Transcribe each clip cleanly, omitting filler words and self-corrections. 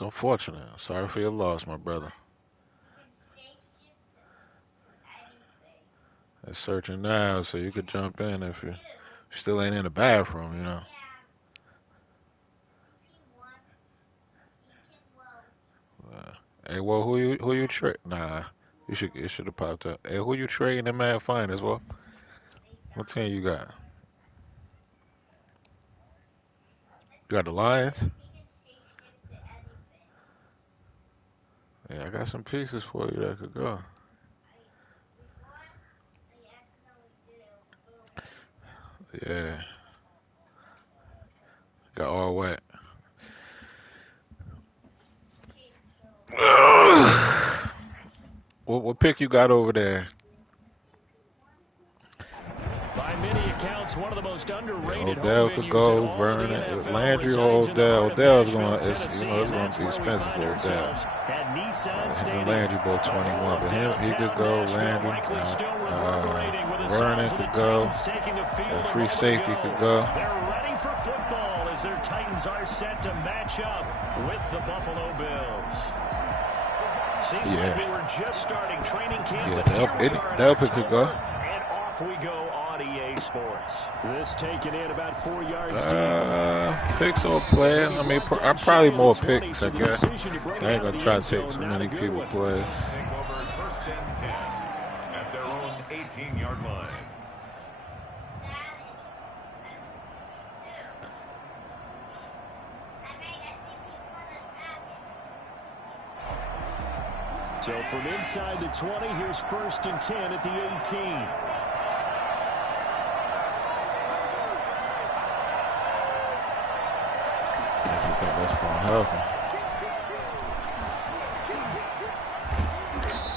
It's unfortunate. Sorry for your loss, my brother. They're searching now, so you could jump in if you still ain't in the bathroom, you know. Uh, Hey, well, who you trade? Nah, it should have popped up. Hey, who you trading in Mad Finals? Well, what team you got? You got the Lions? Yeah, I got some pieces for you that could go. Yeah, got all wet. What pick you got over there? By many accounts, one of the most Yeah, underrated home Odell could venues in go. all of the Vernon, NFL Landry or resides in the Odell. heart of Odell's Nashville, going. It's Tennessee, and going that's to be where we expensive find for Odell. ourselves at Nissan Him and Stadium. Landry both The 21, whole of but he could downtown go. Nashville Landry, likely still reverberating with the Vernon sounds of the could go. Titans taking the field That a free moment safety ago. could go. They're ready for football as their Titans are set to match up with the Buffalo Bills. Seems like we were just starting training camp, but here we are in Delpit could go. and off we go on EA Sports. This taken in about 4 yards Picks or play. I mean, I'm probably more picks, I guess. I ain't gonna try to take too many people plays. Take over first and 10 at their own 18-yard line. So from inside the 20, here's first and 10 at the 18. I think that's gonna help him.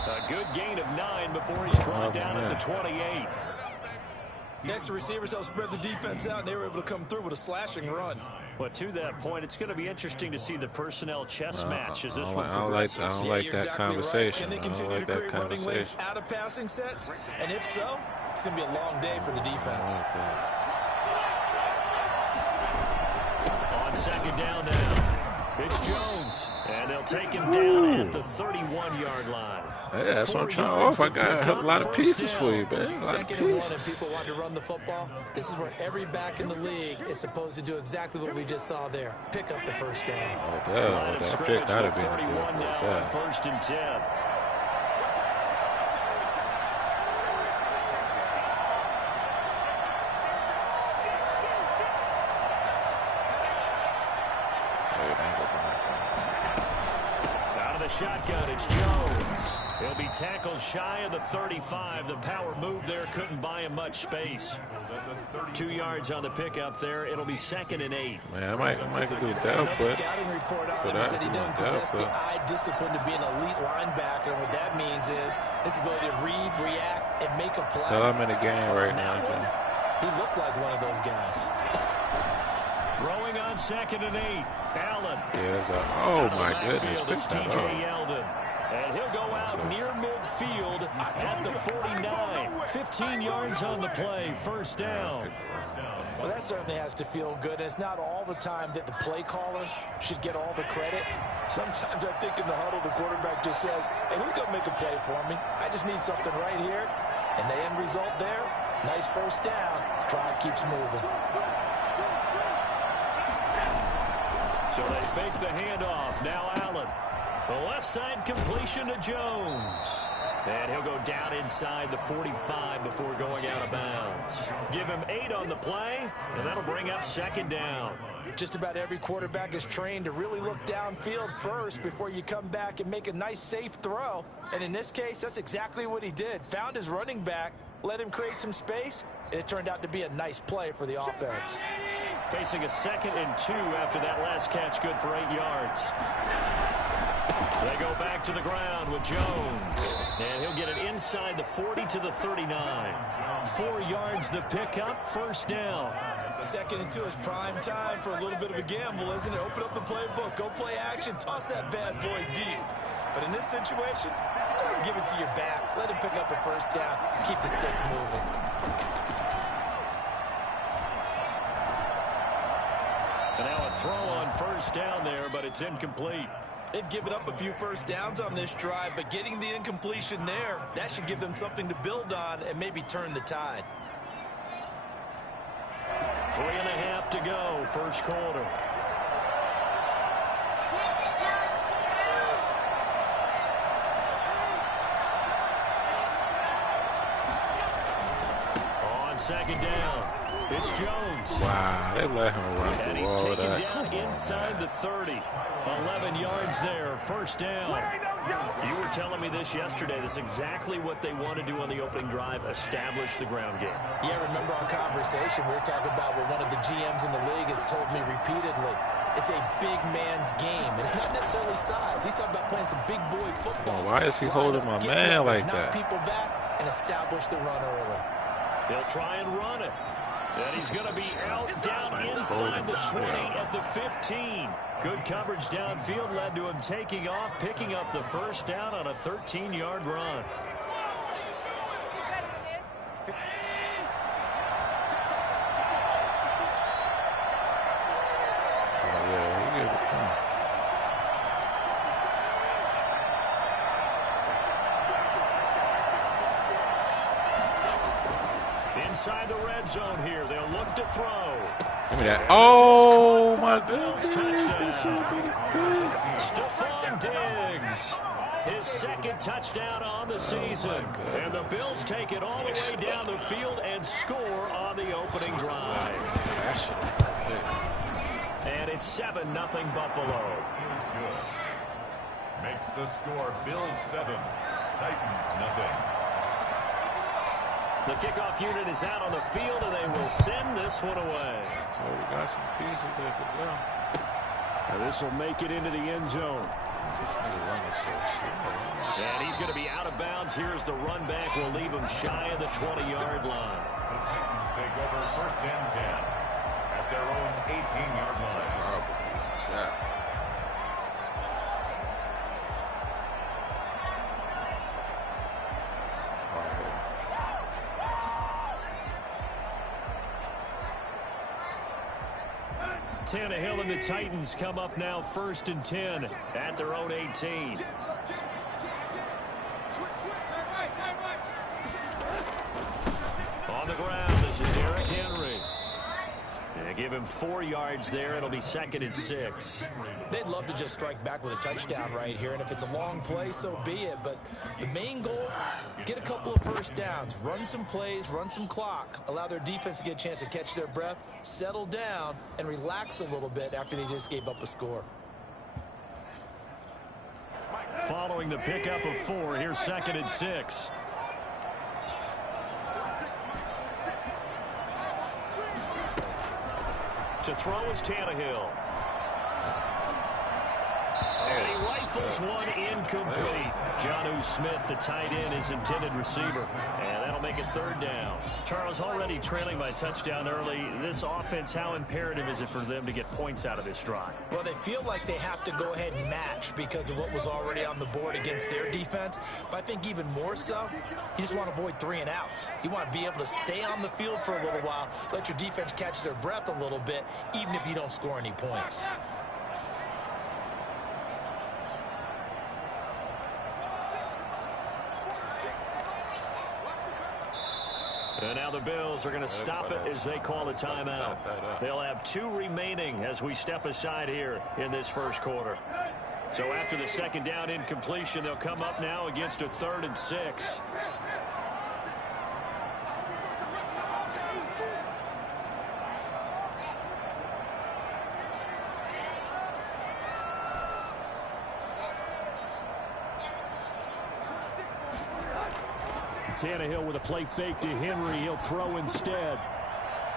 A good gain of 9 before he's brought down at the 28. Next, the receivers helped spread the defense out, and they were able to come through with a slashing run. Well, to that point, it's going to be interesting to see the personnel chess match as this one I don't like you're that exactly conversation. Right. Can they continue to create running lanes out of passing sets? And if so, it's going to be a long day for the defense. On second down now, it's Jones, and they'll take him down at the 31-yard line. Yeah, that's what I'm trying to. I got a lot of pieces for you, man. Second and 1, and people want to run the football. This is where every back in the league is supposed to do exactly what we just saw there. Pick up the first down. That pick gotta be 31 now on first and 10. Out of the shotgun, it's Jones. He'll be tackled shy of the 35. The power move there couldn't buy him much space. 2 yards on the pickup there. It'll be second and 8. Man, I might do that. The scouting report on him is that he doesn't possess the eye discipline to be an elite linebacker. And what that means is his ability to read, react, and make a play. Tell him in the game right now. He looked like one of those guys. Throwing on second and 8. Allen. Oh my goodness. It's TJ Yeldon. And he'll go out near midfield at the 49. 15 yards on the play. First down. Well, that certainly has to feel good. It's not all the time that the play caller should get all the credit. Sometimes I think in the huddle, the quarterback just says, hey, who's going to make a play for me? I just need something right here. And the end result there, nice first down. Drive keeps moving. So they fake the handoff. Now Allen. The left side completion to Jones. And he'll go down inside the 45 before going out of bounds. Give him 8 on the play, and that'll bring up second down. Just about every quarterback is trained to really look downfield first before you come back and make a nice, safe throw. And in this case, that's exactly what he did. Found his running back, let him create some space, and it turned out to be a nice play for the offense. Facing a 2nd and 2 after that last catch, good for 8 yards. They go back to the ground with Jones. And he'll get it inside the 40 to the 39. 4 yards the pickup, first down. 2nd and 2 is prime time for a little bit of a gamble, isn't it? Open up the playbook, go play action, toss that bad boy deep. But in this situation, go ahead and give it to your back. Let him pick up a first down. Keep the sticks moving. And now a throw on first down there, but it's incomplete. They've given up a few first downs on this drive, but getting the incompletion there, that should give them something to build on and maybe turn the tide. 3.5 to go, first quarter. On second down, it's Jones. Wow, they let him run And through he's all taken that. down inside the 30. 11 yards there, first down. You were telling me this yesterday. This is exactly what they want to do on the opening drive, establish the ground game. Yeah, remember our conversation? We were talking about what one of the GMs in the league has told me repeatedly. It's a big man's game. And it's not necessarily size. He's talking about playing some big boy football. Oh, why is he holding my man like that? Knock people back and establish the run early. He'll try and run it. And he's going to be out down inside the 20 at the 15. Good coverage downfield led to him taking off, picking up the first down on a 13-yard run. Inside the red zone here, they'll look to throw. Give me that. Oh, my goodness. Stephon Diggs, his second touchdown on the season. And the Bills take it all the way down the field and score on the opening drive. And it's 7-0 Buffalo. Makes the score Bills 7, Titans 0. The kickoff unit is out on the field, and they will send this one away. So we got some pieces there to go. And this will make it into the end zone. And he's going to be out of bounds. Here's the run back. Will leave him shy of the 20-yard line. The Titans take over first and 10 at their own 18-yard line. Tannehill and the Titans come up now first and 10 at their own 18. On the ground, this is Derrick Henry. And give him 4 yards there. It'll be 2nd and 6. They'd love to just strike back with a touchdown right here, and if it's a long play, so be it. But the main goal, get a couple of first downs, run some plays, run some clock, allow their defense to get a chance to catch their breath, settle down, and relax a little bit after they just gave up a score. Following the pickup of 4, here's 2nd and 6. To throw is Tannehill. And he rifles one incomplete. Jonnu Smith, the tight end, is intended receiver. And that'll make it 3rd down. Charles, already trailing by a touchdown early. This offense, how imperative is it for them to get points out of this drive? Well, they feel like they have to go ahead and match because of what was already on the board against their defense. But I think even more so, you just want to avoid 3 and outs. You want to be able to stay on the field for a little while, let your defense catch their breath a little bit, even if you don't score any points. And now the Bills are going to stop it as they call a timeout. They'll have 2 remaining as we step aside here in this first quarter. So after the 2nd down incompletion, they'll come up now against a 3rd and 6. Tannehill with a play fake to Henry. He'll throw instead.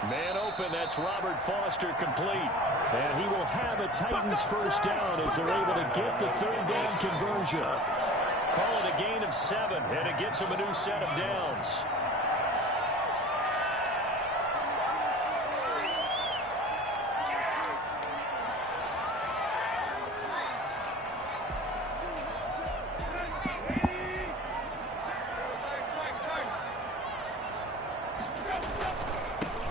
Man open. That's Robert Foster complete. And he will have a Titans first down as they're able to get the 3rd down conversion. Call it a gain of 7, and it gets him a new set of downs.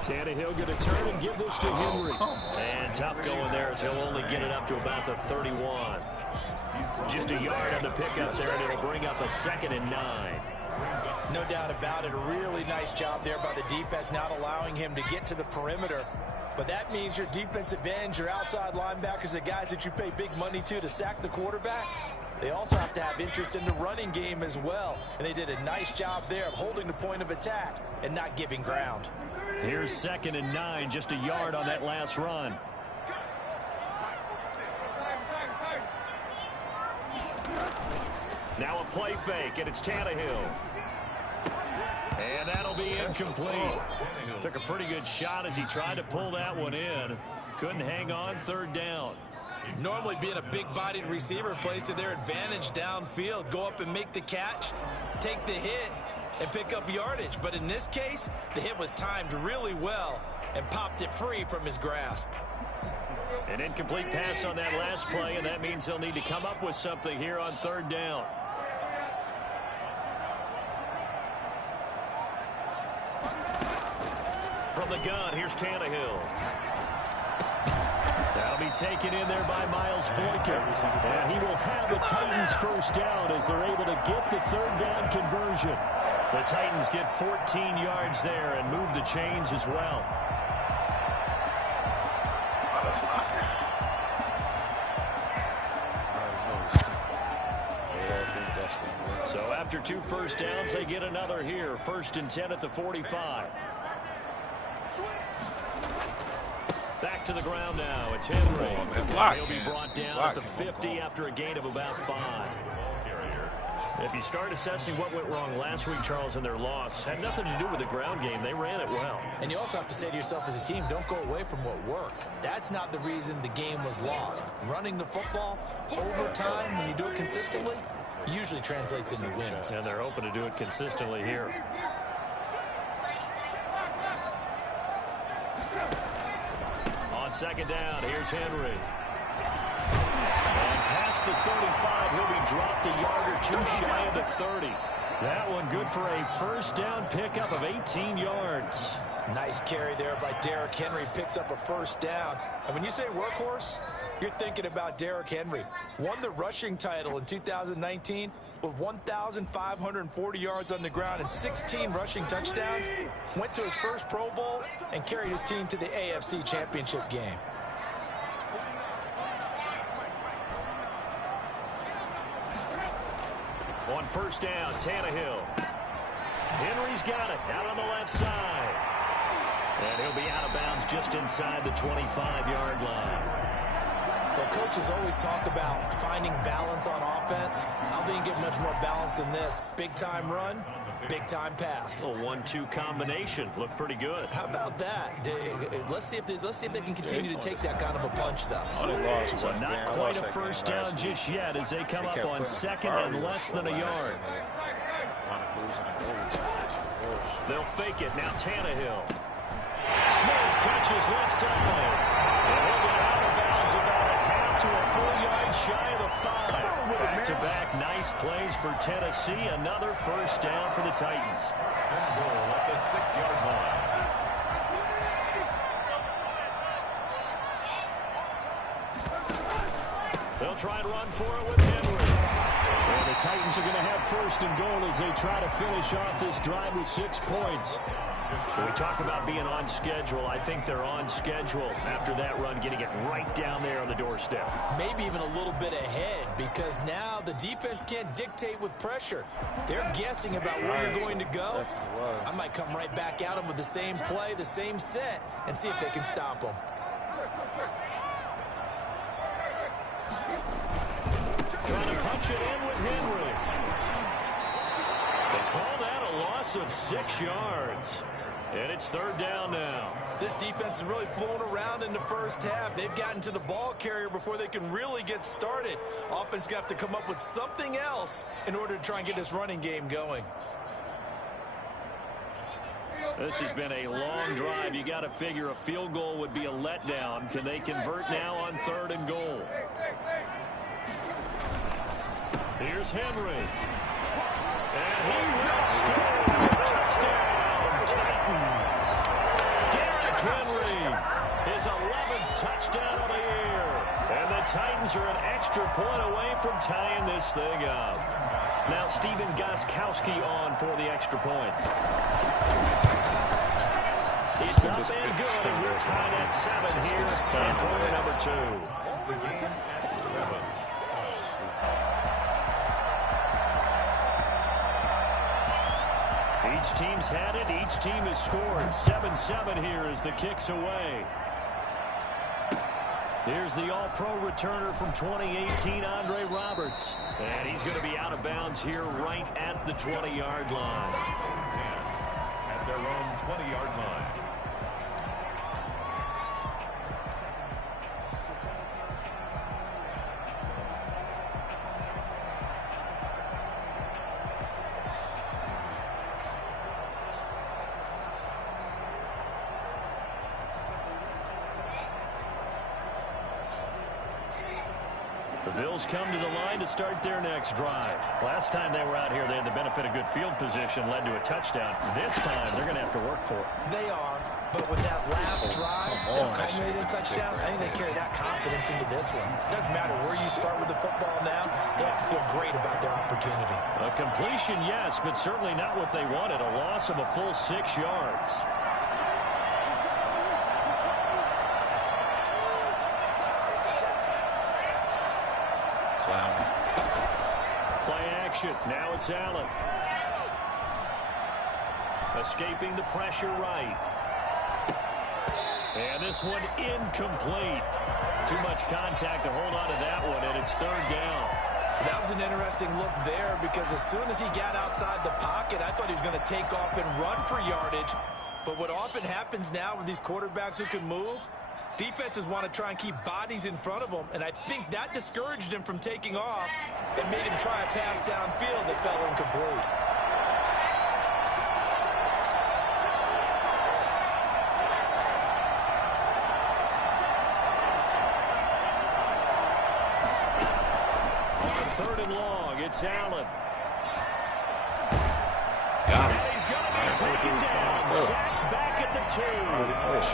Tannehill going to turn and give this to Henry. And tough going there as he'll only get it up to about the 31. Just a yard on the pickup there, and it'll bring up a 2nd and 9. No doubt about it. A really nice job there by the defense, not allowing him to get to the perimeter. But that means your defensive ends, your outside linebackers, the guys that you pay big money to sack the quarterback, they also have to have interest in the running game as well. And they did a nice job there of holding the point of attack and not giving ground. Here's 2nd and 9, just a yard on that last run. Now a play fake, and it's Tannehill. And that'll be incomplete. Took a pretty good shot as he tried to pull that one in. Couldn't hang on, 3rd down. Normally being a big-bodied receiver plays to their advantage downfield. Go up and make the catch, take the hit, and pick up yardage. But in this case, the hit was timed really well and popped it free from his grasp. An incomplete pass on that last play, and that means they'll need to come up with something here on 3rd down. From the gun, here's Tannehill. That'll be taken in there by Miles Boykin. And he will have the Titans 1st down as they're able to get the 3rd down conversion. The Titans get 14 yards there and move the chains as well. So after 2 first downs, they get another here. 1st and 10 at the 45. Back to the ground now. It's Henry. He'll be brought down at the 50 after a gain of about 5. If you start assessing what went wrong last week, Charles, in their loss, had nothing to do with the ground game. They ran it well. And you also have to say to yourself as a team, don't go away from what worked. That's not the reason the game was lost. Running the football over time, when you do it consistently, usually translates into wins. And they're hoping to do it consistently here. On 2nd down, here's Henry. And past the 35, he'll be dropped a yard or 2 shy of the 30. That one good for a 1st down pickup of 18 yards. Nice carry there by Derrick Henry. Picks up a 1st down. And when you say workhorse, you're thinking about Derrick Henry. Won the rushing title in 2019 with 1,540 yards on the ground and 16 rushing touchdowns. Went to his first Pro Bowl and carried his team to the AFC Championship game. On 1st down, Tannehill. Henry's got it out on the left side. And he'll be out of bounds just inside the 25-yard line. Well, coaches always talk about finding balance on offense. I don't think you get much more balance than this. Big-time run, big-time pass. A 1-2 combination. Looked pretty good. How about that? Let's see if they can continue to take that kind of a punch, though. So not quite a 1st down just yet as they come up on 2nd and less than a yard. They'll fake it. Now Tannehill. Smith catches left side. And he'll get out of bounds about a half to a full yard shy of the 5. Back-to-back nice plays for Tennessee. Another 1st down for the Titans. Goal at the 6-yard line. They'll try and run for it with Henry. And the Titans are going to have 1st and goal as they try to finish off this drive with 6 points. When we talk about being on schedule, I think they're on schedule after that run, getting it right down there on the doorstep. Maybe even a little bit ahead because now the defense can't dictate with pressure. They're guessing about where you're going to go. I might come right back at them with the same play, the same set, and see if they can stop them. Trying to punch it in with Henry. They call that a loss of 6 yards. And it's 3rd down now. This defense is really flown around in the 1st half. They've gotten to the ball carrier before they can really get started. Offense got to come up with something else in order to try and get this running game going. This has been a long drive. You got to figure a field goal would be a letdown. Can they convert now on 3rd and goal? Here's Henry. And he will score. Touchdown, Titans. Derrick Titans are an extra point away from tying this thing up. Now Steven Gostkowski on for the extra point. It's up and good, and we're tied at 7 here in quarter number 2. The game at 7. Each team's had it. Each team has scored. 7-7 here as the kick's away. Here's the all-pro returner from 2018, Andre Roberts. And he's going to be out of bounds here right at the 20-yard line. 10 at their own 20-yard line. The Bills come to the line to start their next drive. Last time they were out here, they had the benefit of good field position, led to a touchdown. This time, they're going to have to work for it. They are, but with that last drive that culminated in touchdown, I think they carry that confidence into this one. It doesn't matter where you start with the football now. They have to feel great about their opportunity. A completion, yes, but certainly not what they wanted. A loss of a full 6 yards. Play action. Now it's Allen. Escaping the pressure right. And this one incomplete. Too much contact to hold on to that one, and it's 3rd down. That was an interesting look there because as soon as he got outside the pocket, I thought he was going to take off and run for yardage. But what often happens now with these quarterbacks who can move, defenses want to try and keep bodies in front of them, and I think that discouraged him from taking off and made him try a pass downfield that fell incomplete. On 3rd and long, it's Allen. Got And he's going to be taken down, sacked back at the 2.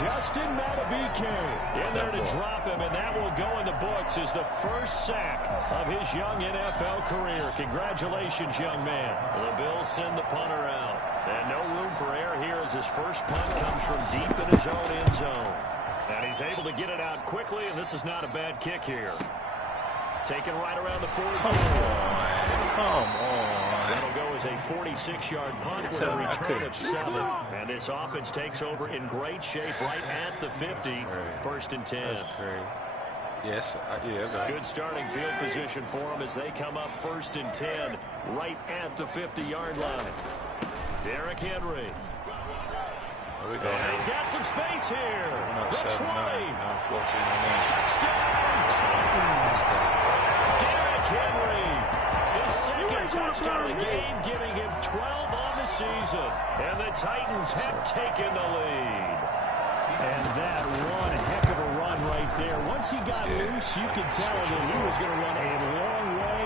Justin Matabike in there to drop him, and that will go in the books as the first sack of his young NFL career. Congratulations, young man. The Bills send the punter out. And no room for error here as his first punt comes from deep in his own end zone. And he's able to get it out quickly, and this is not a bad kick here. Taken right around the 40. Come on. That'll go as a 46-yard punt with a return of 7. And this offense takes over in great shape right at the 50. 1st and 10. That's great. Yes, that's right. Good starting field position for them as they come up 1st and 10 right at the 50-yard line. Derrick Henry. There we go. And he's got some space here. The 20. Touchdown Titans. Derrick Henry. His second touchdown of the game, giving him 12 on the season. And the Titans have taken the lead. And that one heck of a run right there. Once he got loose, you could tell that he was going to run a long way.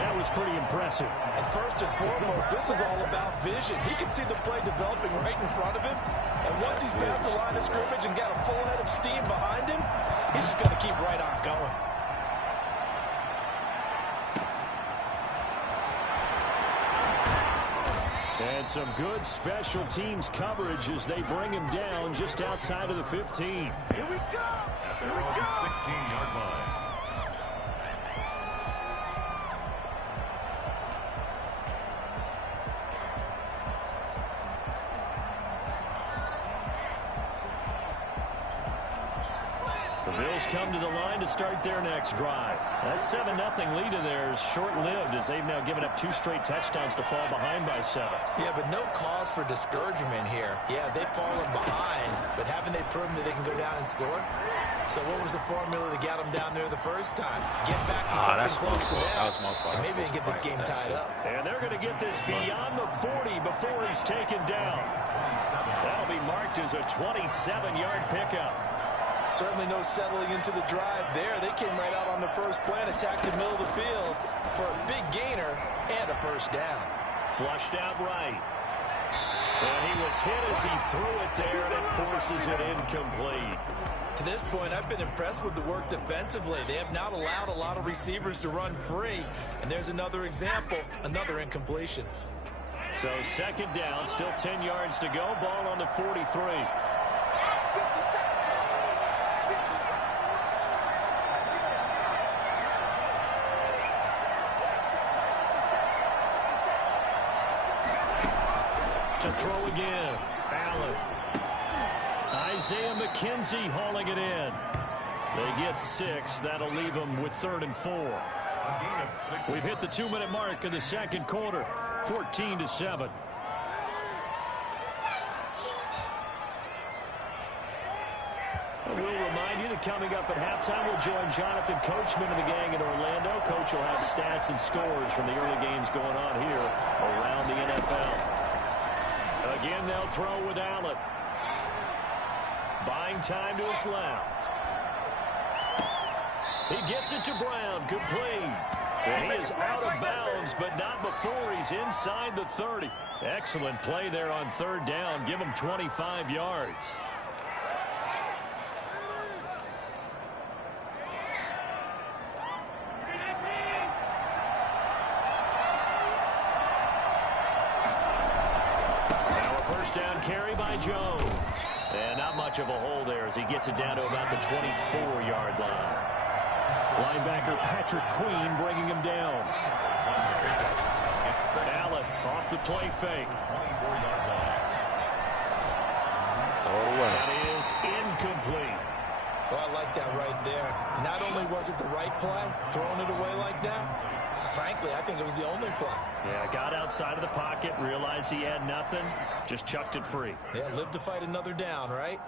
That was pretty impressive. And first and foremost, this is all about vision. He can see the play developing right in front of him. And once he's past the line of scrimmage and got a full head of steam behind him, he's just going to keep right on going. And some good special teams coverage as they bring him down just outside of the 15. Here we go. At their own 16-yard line. The Bills come to the line to start their next drive. That 7-0 lead of theirs short-lived as they've now given up 2 straight touchdowns to fall behind by 7. Yeah, but no cause for discouragement here. Yeah, they've fallen behind, but haven't they proven that they can go down and score? So what was the formula that got them down there the first time? Get back to something close to that. That was my fault. And maybe they get this game tied up. And they're going to get this beyond the 40 before he's taken down. That'll be marked as a 27-yard pickup. Certainly no settling into the drive there. They came right out on the first play and attacked the middle of the field for a big gainer and a first down. Flushed out right. And he was hit as he threw it there, and it forces it incomplete. To this point, I've been impressed with the work defensively. They have not allowed a lot of receivers to run free. And there's another example, another incompletion. So second down, still 10 yards to go. Ball on the 43. To throw again. Allen. Isaiah McKenzie hauling it in. They get 6. That'll leave them with 3rd and 4. We've hit the 2-minute mark of the second quarter. 14-7. We'll remind you that coming up at halftime, we'll join Jonathan Coachman and the gang in Orlando. Coach will have stats and scores from the early games going on here around the NFL. Again, they'll throw with Allen. Buying time to his left. He gets it to Brown. Complete. And he is out of bounds, but not before he's inside the 30. Excellent play there on 3rd down. Give him 25 yards. Down carry by Jones. And not much of a hole there as he gets it down to about the 24-yard line. Linebacker Patrick Queen bringing him down. Allen off the play fake. That is incomplete. Oh, I like that right there. Not only was it the right play, throwing it away like that, frankly, I think it was the only play. Yeah, got outside of the pocket, realized he had nothing, just chucked it free. Yeah, live to fight another down, right?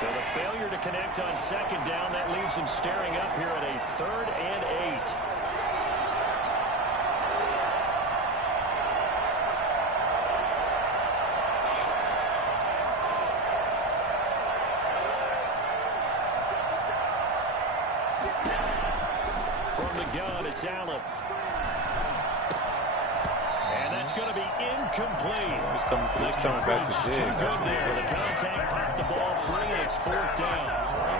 So the failure to connect on 2nd down, that leaves him staring up here at a 3rd and 8. It's Allen. And that's going to be incomplete. He's coming back to dig. Too good there. The contact popped the ball free, and it's 4th down.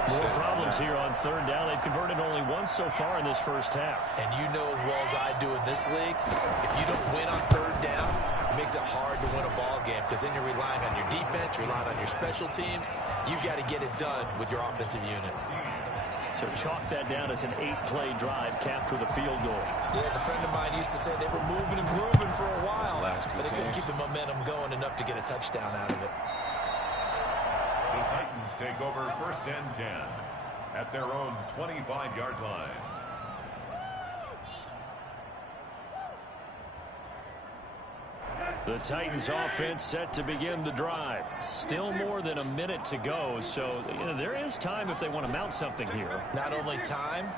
More problems here on 3rd down. They've converted only once so far in this first half. And you know as well as I do in this league, if you don't win on 3rd down, it makes it hard to win a ball game because then you're relying on your defense, relying on your special teams. You've got to get it done with your offensive unit. So chalk that down as an 8-play drive capped with a field goal. Yeah, as a friend of mine used to say, they were moving and grooving for a while, but they couldn't keep the momentum going enough to get a touchdown out of it. The Titans take over 1st and 10 at their own 25-yard line. The Titans offense set to begin the drive. Still more than a minute to go, so there is time if they want to mount something here. Not only time,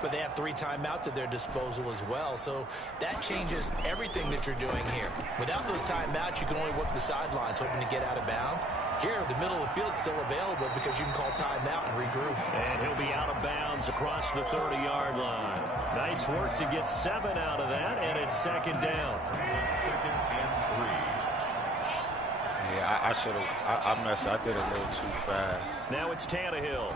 but they have 3 timeouts at their disposal as well, so that changes everything that you're doing here. Without those timeouts, you can only work the sidelines, hoping to get out of bounds. Here, the middle of the field is still available because you can call timeout and regroup. And he'll be out of bounds across the 30-yard line. Nice work to get 7 out of that, and it's 2nd down. 2nd and 3. Yeah, I should have. I messed. I did it a little too fast. Now it's Tannehill.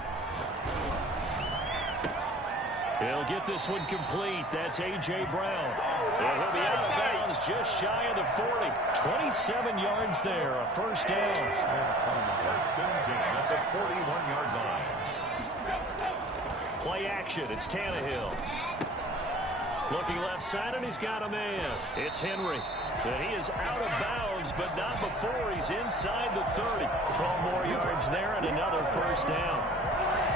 He'll get this one complete. That's A.J. Brown. And he'll be out of bounds just shy of the 40. 27 yards there, a 1st down. 1st and 10 at the 41-yard line. Play action. It's Tannehill. Looking left side, and he's got a man. It's Henry. And he is out of bounds, but not before he's inside the 30. 12 more yards there and another 1st down.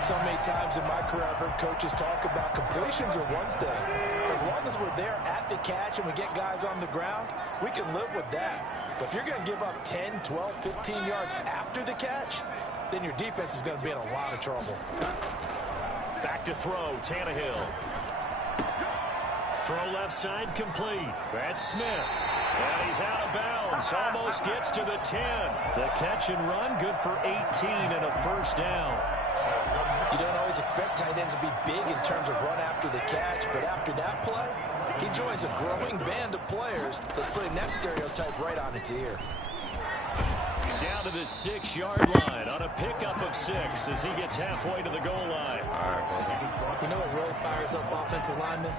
So many times in my career, I've heard coaches talk about completions are one thing. As long as we're there at the catch and we get guys on the ground, we can live with that. But if you're going to give up 10, 12, 15 yards after the catch, then your defense is going to be in a lot of trouble. Back to throw, Tannehill. Throw left side complete. That's Smith. And he's out of bounds. Almost gets to the 10. The catch and run, good for 18 and a 1st down. You don't always expect tight ends to be big in terms of run after the catch, but after that play, He joins a growing band of players that's putting that stereotype right on its ear. Down to the 6-yard line on a pickup of 6 as he gets halfway to the goal line. You know what really fires up offensive linemen?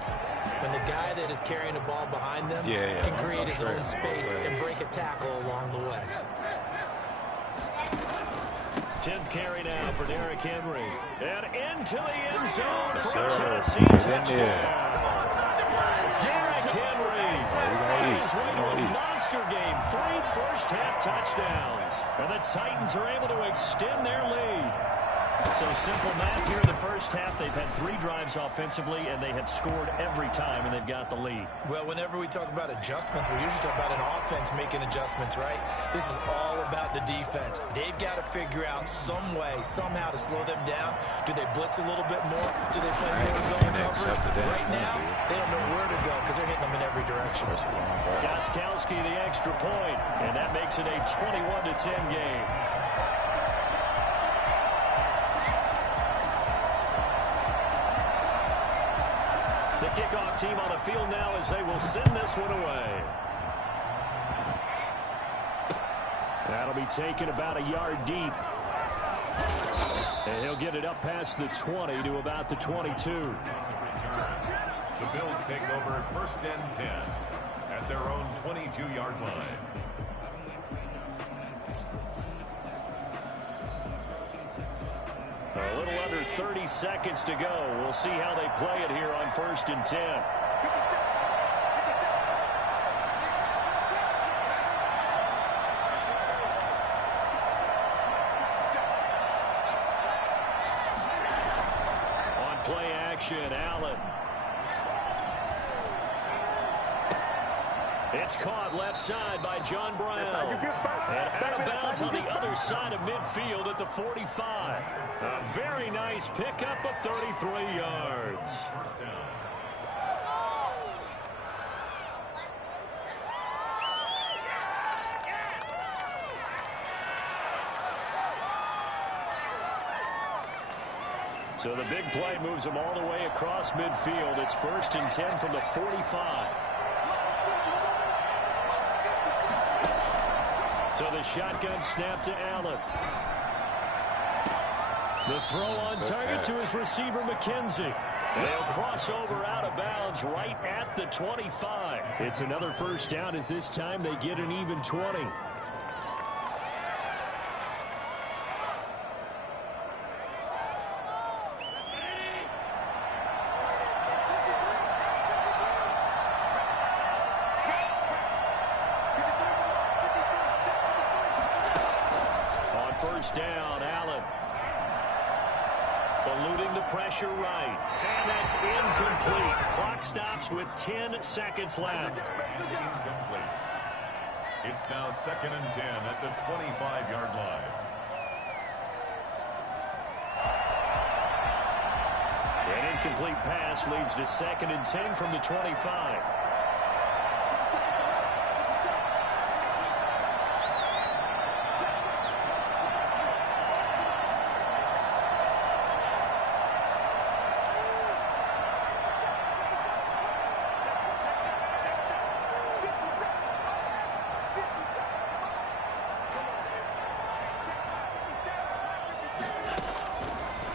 When the guy that is carrying the ball behind them can create his own space and break a tackle along the way. 10th carry now for Derrick Henry. And into the end zone for a Tennessee touchdown. Derrick Henry on his way to a monster game. 3 first-half touchdowns. And the Titans are able to extend their lead. So simple math here in the first half. They've had 3 drives offensively, and they have scored every time, and they've got the lead. Well, whenever we talk about adjustments, we usually talk about an offense making adjustments, right? This is all about the defense. They've got to figure out some way, somehow to slow them down. Do they blitz a little bit more? Do they play more zone coverage? Right now, they don't know where to go because they're hitting them in every direction. Gostkowski the extra point, and that makes it a 21-10 game. The kickoff team on the field now as they will send this one away. That'll be taken about a yard deep. And he'll get it up past the 20 to about the 22. The Bills take over 1st and 10 at their own 22-yard line. A little under 30 seconds to go. We'll see how they play it here on 1st and 10. On play action, Allen. It's caught left side by John Brown. And out of bounds on the other side of midfield at the 45. A very nice pickup of 33 yards. So the big play moves them all the way across midfield. It's 1st and 10 from the 45. So the shotgun snap to Allen. The throw on target to his receiver, McKenzie. They'll cross over out of bounds right at the 25. It's another first down as this time they get an even 20. First down, Allen. Eluding the pressure right. And that's incomplete. Clock stops with 10 seconds left. It's now 2nd and 10 at the 25-yard line. An incomplete pass leads to 2nd and 10 from the 25.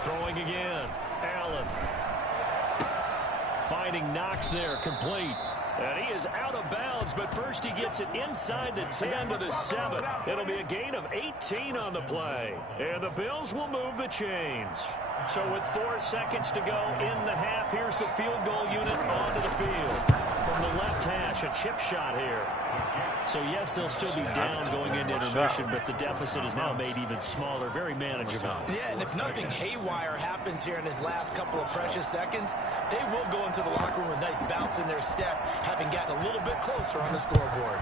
Throwing again. Allen. Finding Knox there, complete. And he is out of bounds, but first he gets it inside the 10 to the 7. It'll be a gain of 18 on the play. And the Bills will move the chains. So with 4 seconds to go in the half, here's the field goal unit onto the field. From the left hash, a chip shot here. So, yes, they'll still be down going into intermission, but the deficit is now made even smaller, very manageable. Yeah, and if nothing haywire happens here in his last couple of precious seconds, they will go into the locker room with a nice bounce in their step, having gotten a little bit closer on the scoreboard.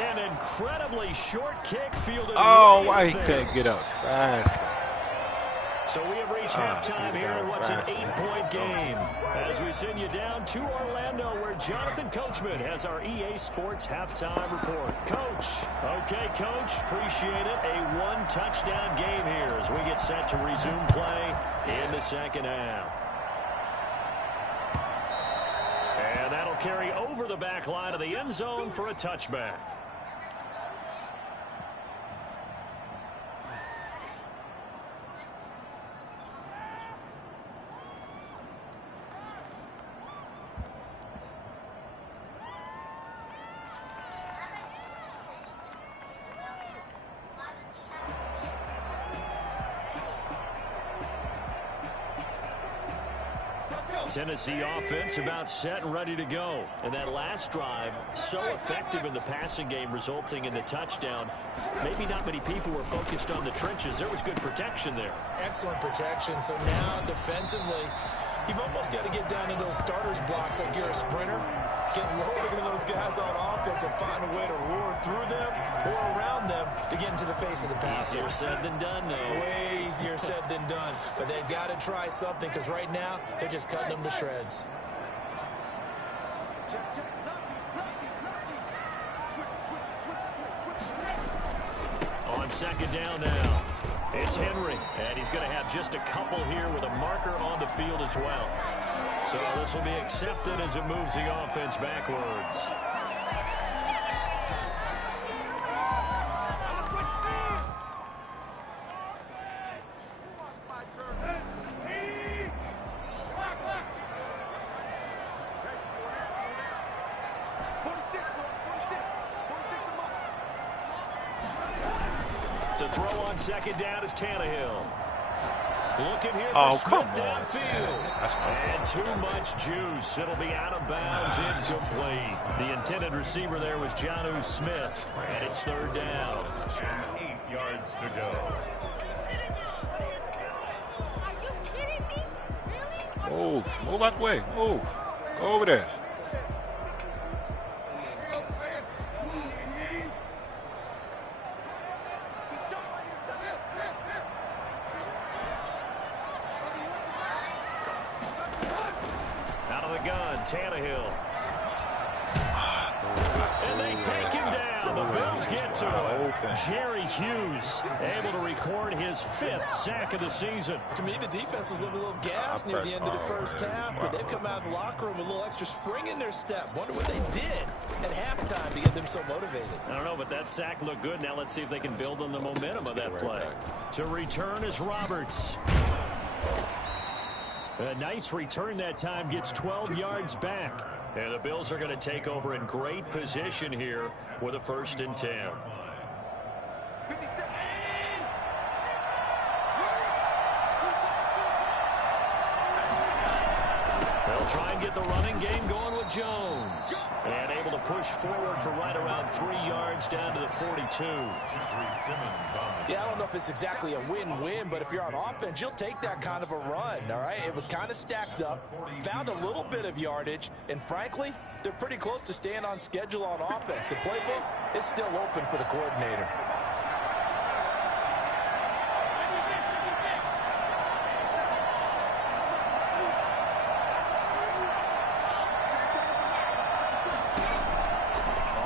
An incredibly short kick fielded. Oh, why he couldn't get up faster? So we have reached halftime here in what's an 8-point game. As we send you down to Orlando, where Jonathan Coachman has our EA Sports halftime report. Coach. Okay, Coach. Appreciate it. A 1-touchdown game here as we get set to resume play in the second half. carry over the back line of the end zone for a touchback. Tennessee offense about set and ready to go. And that last drive, so effective in the passing game, resulting in the touchdown. Maybe not many people were focused on the trenches. There was good protection there. Excellent protection. So now defensively, you've almost got to get down into those starters blocks like you're a sprinter. Get lower than those guys on offense and find a way to roar through them or around them to get into the face of the passer. Easier said than done, though. Way easier said than done. But they've got to try something because right now they're just cutting them to shreds. On second down now, it's Henry. And he's going to have just a couple here with a marker on the field as well. So this will be accepted as it moves the offense backwards. To throw on second down is Tannehill. Looking here for Smith downfield. And too much juice. It'll be out of bounds, incomplete. The intended receiver there was Jonnu Smith. And it's third down. 8 yards to go. Are you kidding me? Really? Move out the way. Move. Go over there. Tannehill. And they take him down. The Bills get to him. Jerry Hughes able to record his 5th sack of the season. To me, the defense was looking a little gassed near the end of the first half, but they've come out of the locker room with a little extra spring in their step. Wonder what they did at halftime to get them so motivated. I don't know, but that sack looked good. Now let's see if they can build on the momentum of that play. To return is Roberts. A nice return that time, gets 12 yards back. And the Bills are going to take over in great position here with a 1st and 10. They'll try and get the running game going with Jones. And able to push forward for right around 3 yards down to the 42. Yeah, I don't know if it's exactly a win-win, but if you're on offense, you'll take that kind of a run, all right? It was kind of stacked up, found a little bit of yardage, and frankly, they're pretty close to staying on schedule on offense. The playbook is still open for the coordinator.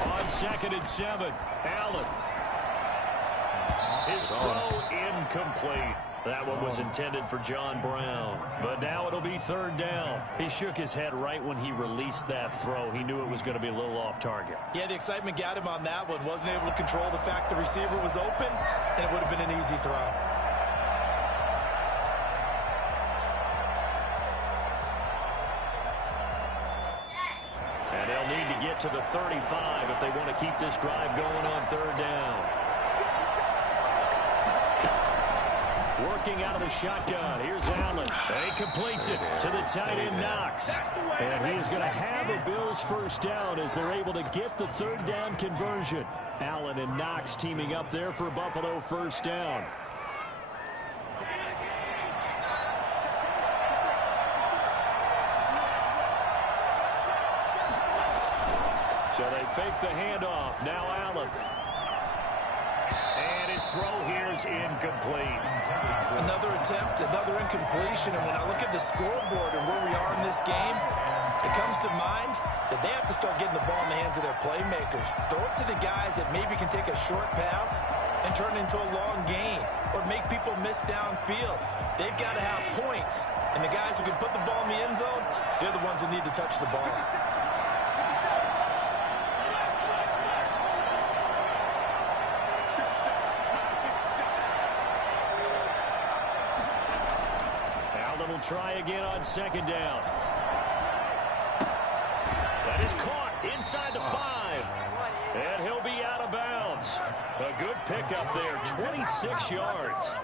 On 2nd and 7, Allen. His throw incomplete. That one was intended for John Brown. But now it'll be 3rd down. He shook his head right when he released that throw. He knew it was going to be a little off target. Yeah, the excitement got him on that one. Wasn't able to control the fact the receiver was open, and it would have been an easy throw. And they'll need to get to the 35 if they want to keep this drive going on 3rd down. Working out of the shotgun. Here's Allen. And he completes it to the tight end, Knox. And he is going to have a Bills 1st down as they're able to get the 3rd down conversion. Allen and Knox teaming up there for Buffalo 1st down. So they fake the handoff. Now Allen. And his throw here is incomplete. Another attempt, another incompletion. And when I look at the scoreboard and where we are in this game, it comes to mind that they have to start getting the ball in the hands of their playmakers. Throw it to the guys that maybe can take a short pass and turn it into a long gain or make people miss downfield. They've got to have points. And the guys who can put the ball in the end zone, they're the ones that need to touch the ball. will try again on second down. That is caught inside the 5. And he'll be out of bounds. A good pickup there, 26 yards.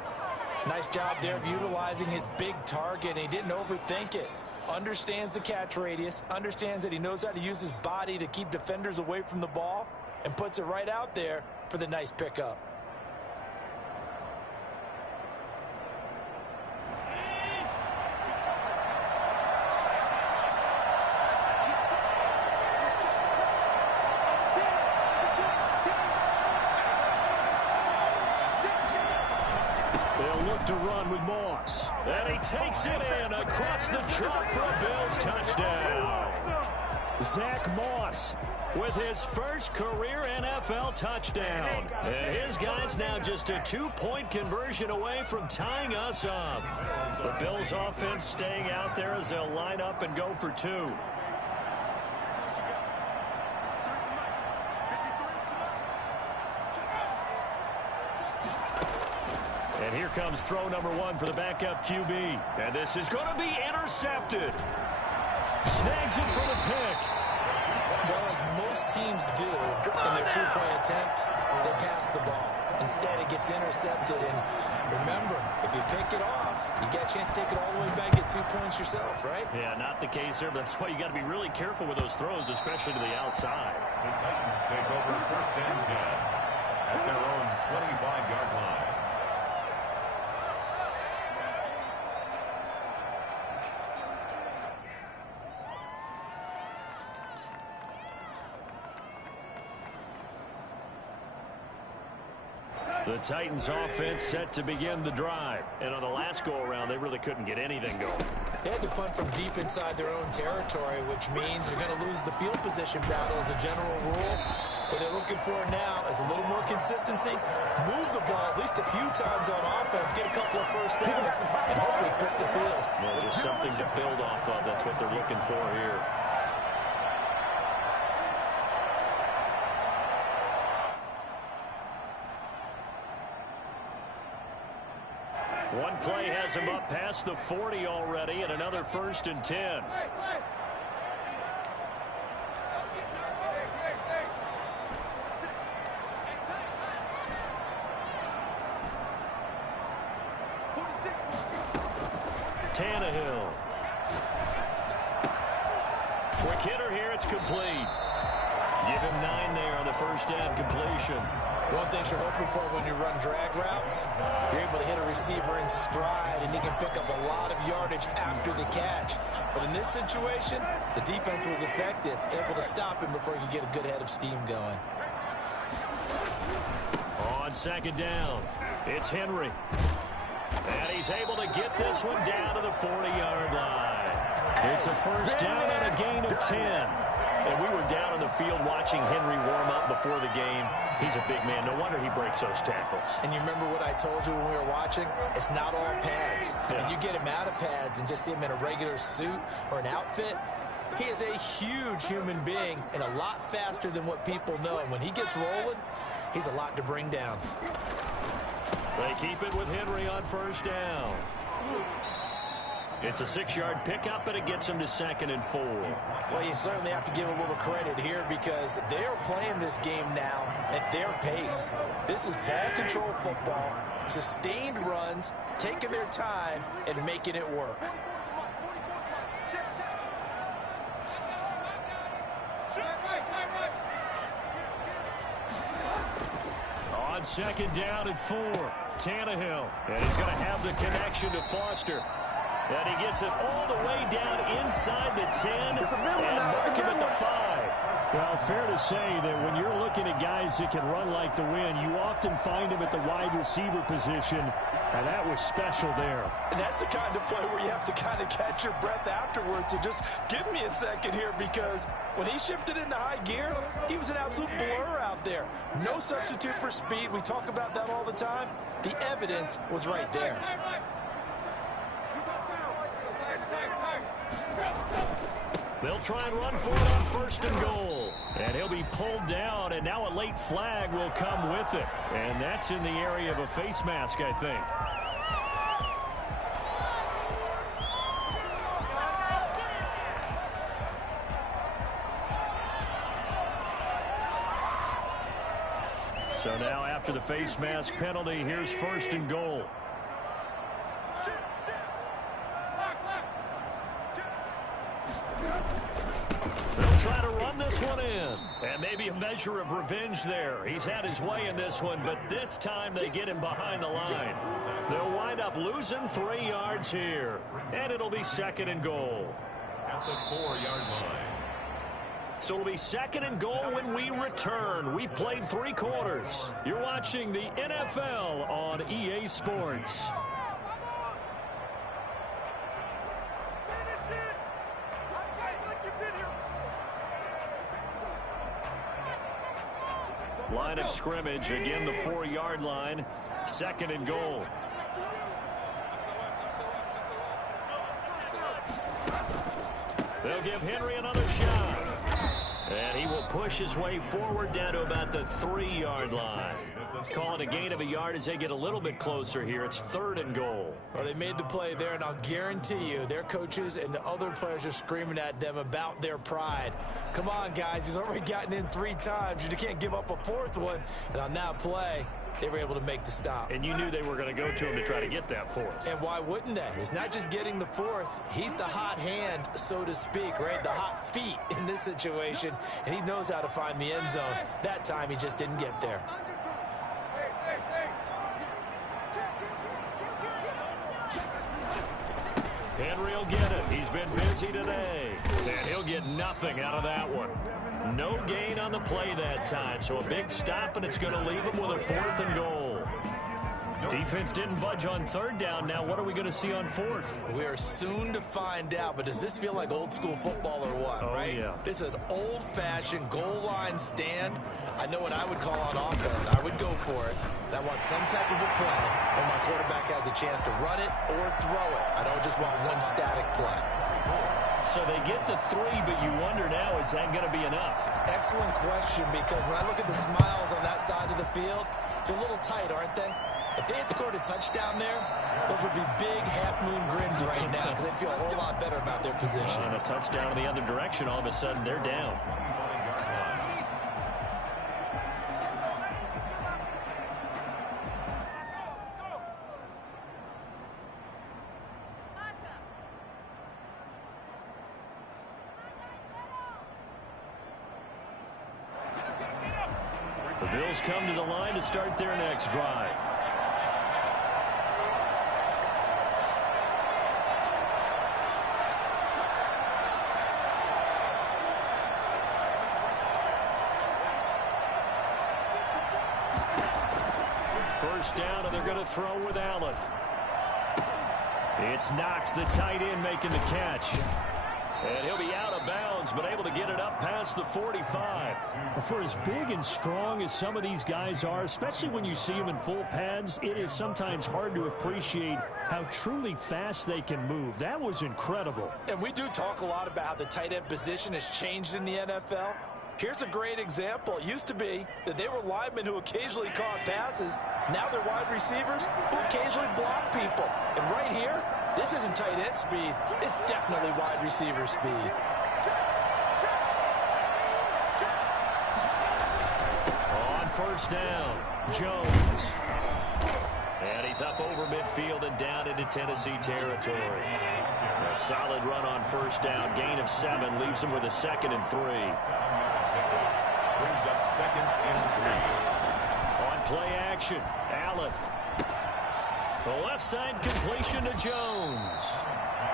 Nice job there of utilizing his big target. He didn't overthink it. Understands the catch radius, understands that he knows how to use his body to keep defenders away from the ball, and puts it right out there for the nice pickup. To run with Moss. And he takes it in across the chalk for a Bills touchdown. Zach Moss with his first career NFL touchdown. And his guy's now just a 2-point conversion away from tying us up. The Bills offense staying out there as they'll line up and go for 2. And here comes throw number 1 for the backup QB. And this is going to be intercepted. Snags it for the pick. Well, as most teams do in their 2-point attempt, they pass the ball. Instead, it gets intercepted. And remember, if you pick it off, you get a chance to take it all the way back, get 2 points yourself, right? Yeah, not the case here, but that's why you got to be really careful with those throws, especially to the outside. The Titans take over first and 10 at their own 25-yard line. The Titans offense set to begin the drive. And on the last go-around, they really couldn't get anything going. They had to punt from deep inside their own territory, which means they're going to lose the field position battle as a general rule. What they're looking for now is a little more consistency, move the ball at least a few times on offense, get a couple of first downs, and hopefully flip the field. Yeah, just something to build off of. That's what they're looking for here. One play has him up past the 40 already, and another 1st and 10. Tannehill. Quick hitter here, it's complete. Give him 9 there on the first down completion. One thing you're hoping for when you run drag routes, you're able to hit a receiver in stride, and he can pick up a lot of yardage after the catch. But in this situation, the defense was effective, able to stop him before he could get a good head of steam going. On second down, it's Henry. And he's able to get this one down to the 40-yard line. It's a first down on a gain of 10. And we were down on the field watching Henry warm up before the game. He's a big man. No wonder he breaks those tackles. And you remember what I told you when we were watching? It's not all pads. Yeah. When you get him out of pads and just see him in a regular suit or an outfit, he is a huge human being and a lot faster than what people know. And when he gets rolling, he's a lot to bring down. They keep it with Henry on first down. It's a 6-yard pickup, and it gets him to 2nd and 4. Well, you certainly have to give a little credit here because they're playing this game now at their pace. This is ball control football, sustained runs, taking their time, and making it work. On second down and 4, Tannehill. And he's going to have the connection to Foster. And he gets it all the way down inside the 10 and mark him at the 5. Well, fair to say that when you're looking at guys that can run like the wind, you often find them at the wide receiver position, and that was special there. And that's the kind of play where you have to kind of catch your breath afterwards. So just give me a second here because when he shifted into high gear, he was an absolute blur out there. No substitute for speed. We talk about that all the time. The evidence was right there. They'll try and run for it on 1st and goal. And he'll be pulled down, and now a late flag will come with it. And that's in the area of a face mask, I think. So now after the face mask penalty, here's 1st and goal. They'll try to run this one in. And maybe a measure of revenge there. He's had his way in this one, but this time they get him behind the line. They'll wind up losing 3 yards here. And it'll be 2nd and goal. At the 4-yard line. So it'll be 2nd and goal when we return. We've played 3 quarters. You're watching the NFL on EA Sports. Line of scrimmage, again the 4-yard line, 2nd and goal. They'll give Henry another shot. And he will push his way forward down to about the 3-yard line. Call it a gain of a yard as they get a little bit closer here. It's 3rd and goal. Well, they made the play there, and I'll guarantee you their coaches and the other players are screaming at them about their pride. Come on, guys. He's already gotten in 3 times. You can't give up a 4th one. And on that play, they were able to make the stop. And you knew they were going to go to him to try to get that 4th. And why wouldn't they? It's not just getting the 4th. He's the hot hand, so to speak, right? The hot feet in this situation. And he knows how to find the end zone. That time, he just didn't get there. Henry will get it. He's been busy today. And he'll get nothing out of that one. No gain on the play that time. So a big stop, and it's going to leave him with a 4th and goal. Defense didn't budge on 3rd down. Now what are we going to see on 4th? We are soon to find out, but does this feel like old school football or what, right? Yeah. This is an old-fashioned goal line stand. I know what I would call on offense. I would go for it. And I want some type of a play where my quarterback has a chance to run it or throw it. I don't just want one static play. So they get the 3, but you wonder now, is that going to be enough? Excellent question, because when I look at the smiles on that side of the field, they're a little tight, aren't they? If they had scored a touchdown there, those would be big half-moon grins right now because they'd feel a whole lot better about their position. And a touchdown in the other direction, all of a sudden they're down. The Bills come to the line to start their next drive. First down, and they're going to throw with Allen. It's Knox, the tight end, making the catch. And he'll be out of bounds, but able to get it up past the 45. For as big and strong as some of these guys are, especially when you see them in full pads, it is sometimes hard to appreciate how truly fast they can move. That was incredible. And we do talk a lot about how the tight end position has changed in the NFL. Here's a great example. It used to be that they were linemen who occasionally caught passes. Now they're wide receivers who occasionally block people. And right here, this isn't tight end speed. It's definitely wide receiver speed. On first down, Jones. And he's up over midfield and down into Tennessee territory. A solid run on first down. Gain of 7 leaves him with a 2nd and 3. Brings up 2nd and 3. On play action, Allen. The left side completion to Jones.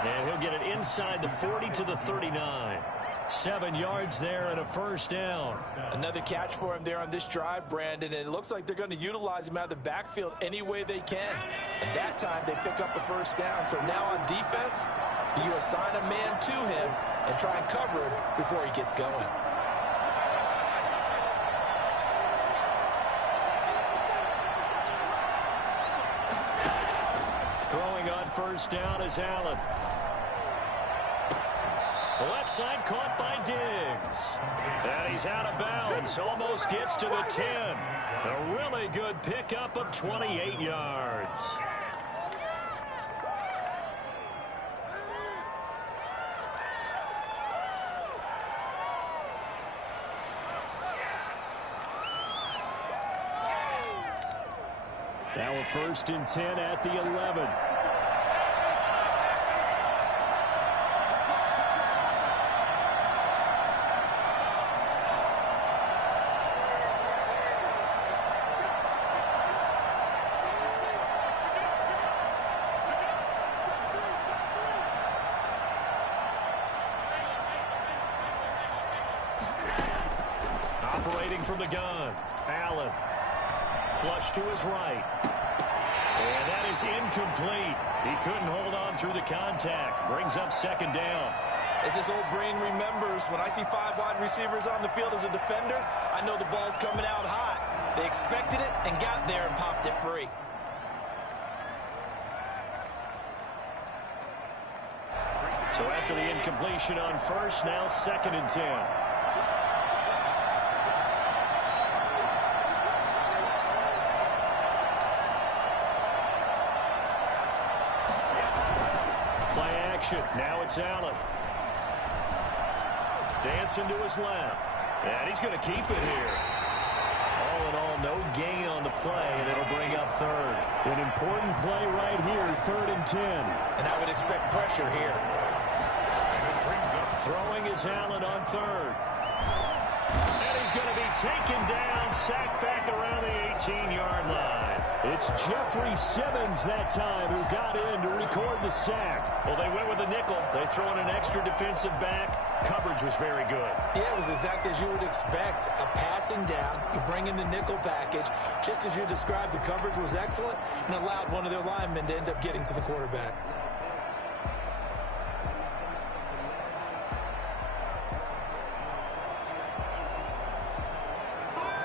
And he'll get it inside the 40 to the 39. 7 yards there and a first down. Another catch for him there on this drive, Brandon, and it looks like they're going to utilize him out of the backfield any way they can. And that time they pick up a first down. So now on defense, you assign a man to him and try and cover him before he gets going. Throwing on first down is Allen. The left side caught by Diggs. And he's out of bounds. Almost gets to the 10. A really good pickup of 28 yards. Now a 1st and 10 at the 11. Operating from the gun, Allen. Flush to his right. And that is incomplete. He couldn't hold on through the contact. Brings up 2nd down. As this old brain remembers, when I see 5 wide receivers on the field as a defender, I know the ball's coming out hot. They expected it and got there and popped it free. So after the incompletion on 1st, now 2nd and 10. Now it's Allen. Dancing to his left. And he's going to keep it here. All in all, no gain on the play, and it'll bring up 3rd. An important play right here, 3rd and 10. And I would expect pressure here. Throwing is Allen on 3rd. And he's going to be taken down, sacked back around the 18-yard line. It's Jeffrey Simmons that time who got in to record the sack. Well, they went with a nickel. They throw in an extra defensive back. Coverage was very good. Yeah, it was exactly as you would expect. A passing down. You bring in the nickel package. Just as you described, the coverage was excellent and allowed one of their linemen to end up getting to the quarterback.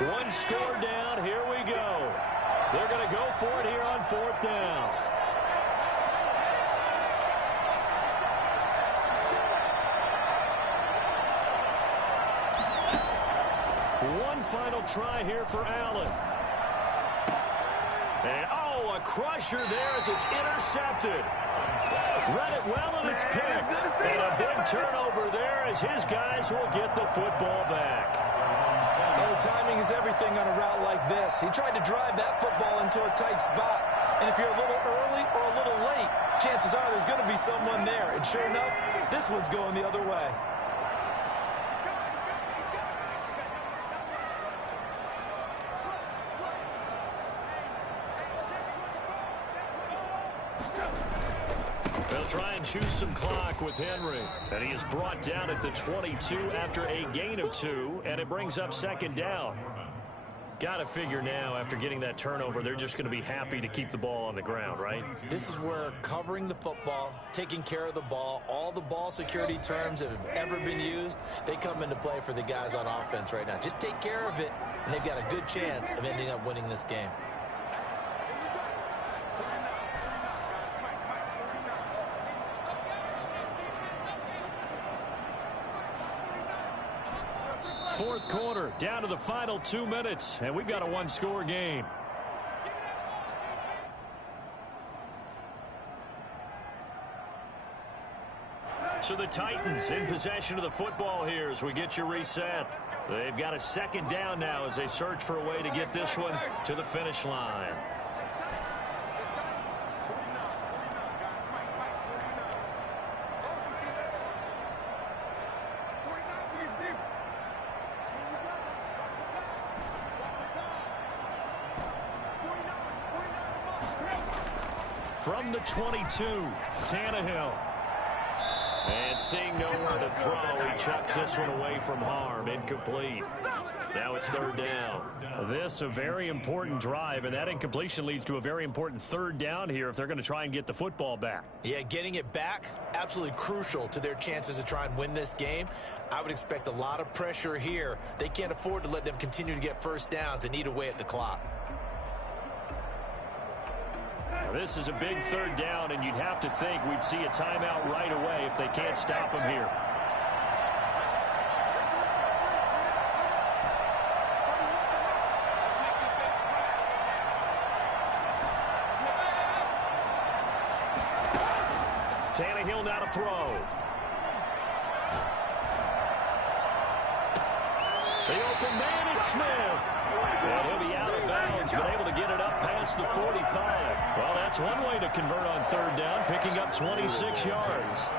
One score down. Here we go. They're going to go for it here on 4th down. One final try here for Allen. And, oh, a crusher there as it's intercepted. Read it well, and it's picked. And a big turnover there as his guys will get the football back. Oh, timing is everything on a route like this. He tried to drive that football into a tight spot. And if you're a little early or a little late, chances are there's going to be someone there. And sure enough, this one's going the other way. They'll try and choose some clock with Henry. And he is brought down at the 22 after a gain of 2, and it brings up 2nd down. Got to figure now, after getting that turnover, they're just going to be happy to keep the ball on the ground, right? This is where covering the football, taking care of the ball, all the ball security terms that have ever been used, they come into play for the guys on offense right now. Just take care of it, and they've got a good chance of ending up winning this game. Fourth quarter, down to the final 2 minutes, and we've got a one-score game. So the Titans in possession of the football here as we get you reset. They've got a 2nd down now as they search for a way to get this one to the finish line. From the 22, Tannehill. And seeing nowhere to throw, he chucks this one away from harm. Incomplete. Now it's 3rd down. This a very important drive, and that incompletion leads to a very important 3rd down here if they're going to try and get the football back. Yeah, getting it back, absolutely crucial to their chances to try and win this game. I would expect a lot of pressure here. They can't afford to let them continue to get first downs and eat away at the clock. This is a big 3rd down, and you'd have to think we'd see a timeout right away if they can't stop him here. Tannehill now to throw. The open man is Smith. And he'll be out of bounds, but able to get it up past the 45. Well, that's one way to convert on third down, picking up 26 yards.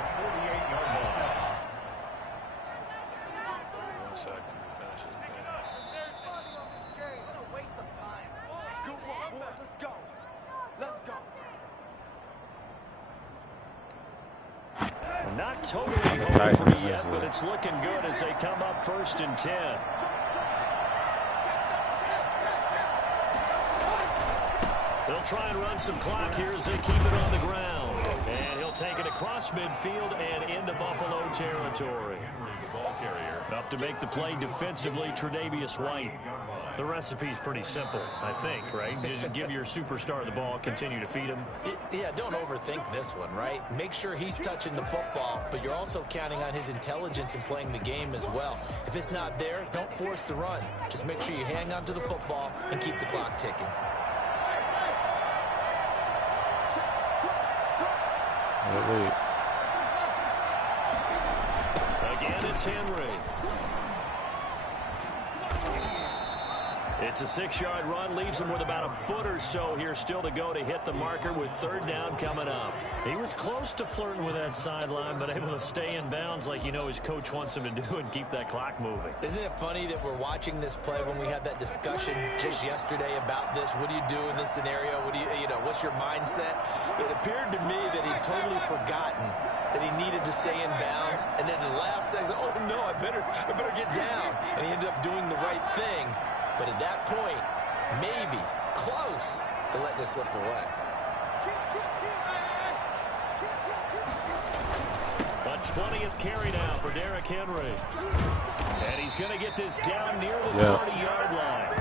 Not totally home free yet, but it's looking good as they come up 1st and 10. They'll try and run some clock here as they keep it on the ground. And he'll take it across midfield and into Buffalo territory. Up to make the play defensively, Tre'Davious White. The recipe's pretty simple, I think, right? Just give your superstar the ball, continue to feed him. Yeah, don't overthink this one, right? Make sure he's touching the football, but you're also counting on his intelligence in playing the game as well. If it's not there, don't force the run. Just make sure you hang on to the football and keep the clock ticking. Again, it's Henry. It's a 6-yard run, leaves him with about a foot or so here still to go to hit the marker with third down coming up. He was close to flirting with that sideline, but able to stay in bounds like you know his coach wants him to do and keep that clock moving. Isn't it funny that we're watching this play when we had that discussion just yesterday about this? What do you do in this scenario? What's your mindset? It appeared to me that he'd totally forgotten that he needed to stay in bounds, and then the last second, oh no, I better get down, and he ended up doing the right thing. But at that point, maybe close to letting it slip away. A 20th carry now for Derrick Henry. And he's going to get this down near the 30-yard line.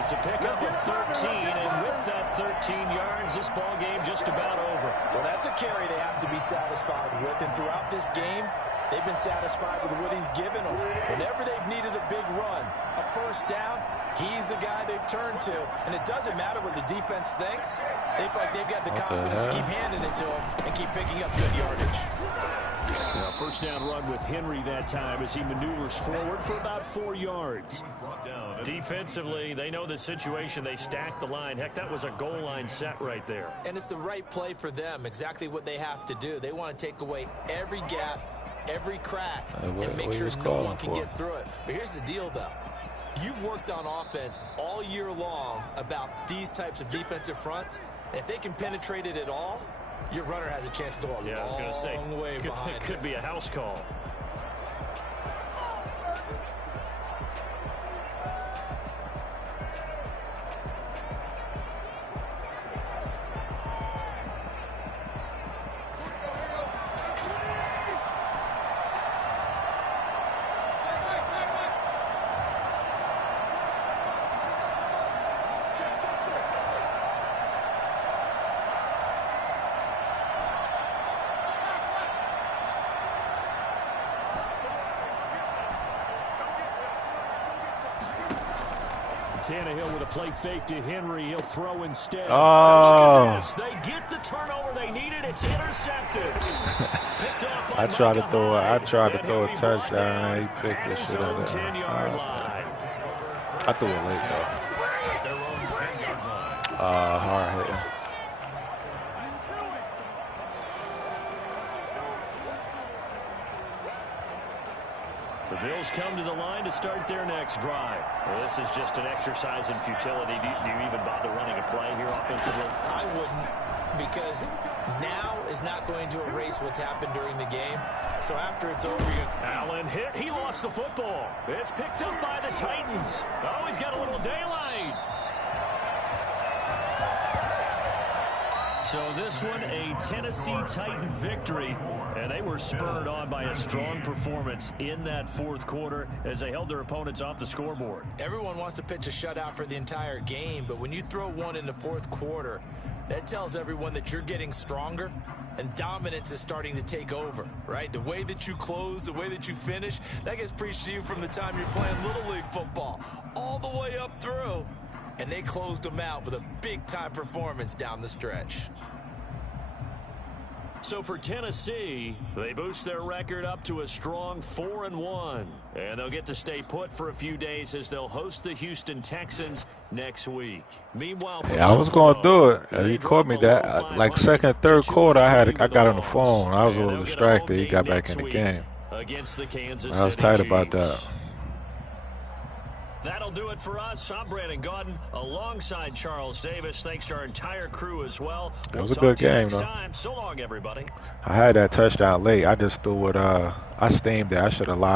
It's a pickup of 13, and with that 13 yards, this ball game just about over. Well, that's a carry they have to be satisfied with, and throughout this game, they've been satisfied with what he's given them. Whenever they've needed a big run, a first down, he's the guy they've turned to. And it doesn't matter what the defense thinks. They feel like they've got the confidence to keep handing it to him and keep picking up good yardage. Well, first down run with Henry that time as he maneuvers forward for about 4 yards. Defensively, they know the situation. They stack the line. Heck, that was a goal line set right there. And it's the right play for them, exactly what they have to do. They want to take away every gap, every crack, and make sure no one can get through it. But here's the deal, though. You've worked on offense all year long about these types of defensive fronts. And if they can penetrate it at all, your runner has a chance to go a long way behind. It could be a house call. Tannehill with a play fake to Henry. He'll throw instead. Oh. Look at this. They get the turnover they needed. It's intercepted. I tried to throw a touchdown. He picked this shit up. 10-yard line. I threw it late though. Hard hitting. The Bills come to the line to start their next drive. Well, this is just an exercise in futility. Do you even bother running a play here offensively? I wouldn't, because now is not going to erase what's happened during the game. So after it's over, Allen hit. He lost the football. It's picked up by the Titans. Oh, he's got a little daylight. So this one, a Tennessee Titan victory. And they were spurred on by a strong performance in that fourth quarter as they held their opponents off the scoreboard. Everyone wants to pitch a shutout for the entire game, but when you throw one in the fourth quarter, that tells everyone that you're getting stronger and dominance is starting to take over, right? The way that you close, the way that you finish, that gets preached to you from the time you're playing Little League football all the way up through. And they closed them out with a big-time performance down the stretch. So for Tennessee, they boost their record up to a strong 4-1. And they'll get to stay put for a few days as they'll host the Houston Texans next week. Meanwhile, for Yeah, I was gonna do it. they You drop caught me below that like 500 second, to third quarter. 2-3 I with a got on the loss. phone. I was a And little they'll get a home distracted. He game got back next in the week game. against the Kansas I was City tight Chiefs. about that. That'll do it for us. I'm Brandon Gaudin alongside Charles Davis. Thanks to our entire crew as well. It was a good game, next though. time. So long, everybody. I had that touchdown late. I just threw it. I steamed it. I should have live.